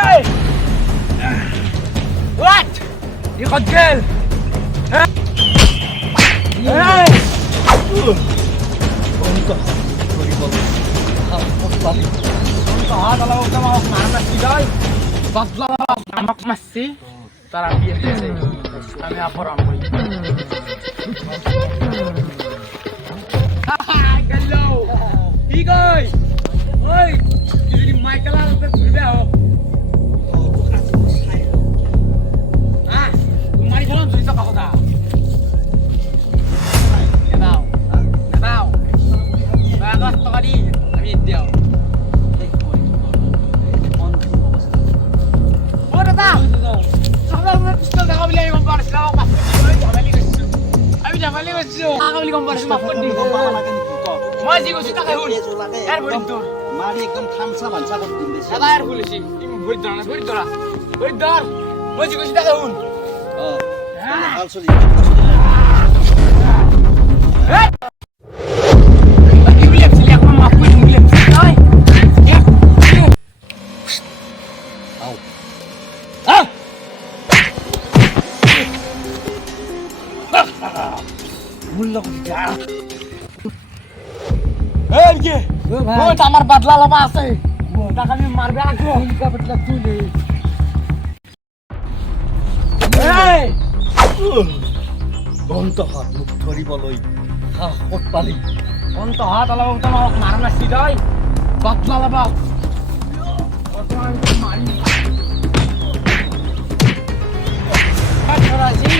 Hey! What? Ikot gel! Hey! Masih terapi sih. Kami apa orang boy? Hahaha, galau. Higoy. Oi, ini Michael lah tersudah. Ah, mari jalan susah kau dah. Tahu. Bagus tadi. Kami dia. Beli kompor semua pedih. Masih gue suka kahun. Air berdor. Mari ekdom thamsa bansa kor din desi. Ada air boleh sih. Ini berdor. Berdor. Masih gue suka kahun. Oh. Also di. Bagi William seli aku mau aku William. Oi. Au. Ah. Mulak dia. Ke? Oh, আমার বাদলা লবা আছে। টাকা আমি মারবে আগো। উনকা বদলা তুলে। এই! বন্ত হাত মুখ ধৰিবলৈ সাহস পালি। অন্ত হাত আলাবা তোমাক মারা না সিধাই। বাদলা লবা। বর্তমান মারি। আচ্ছা রাজি।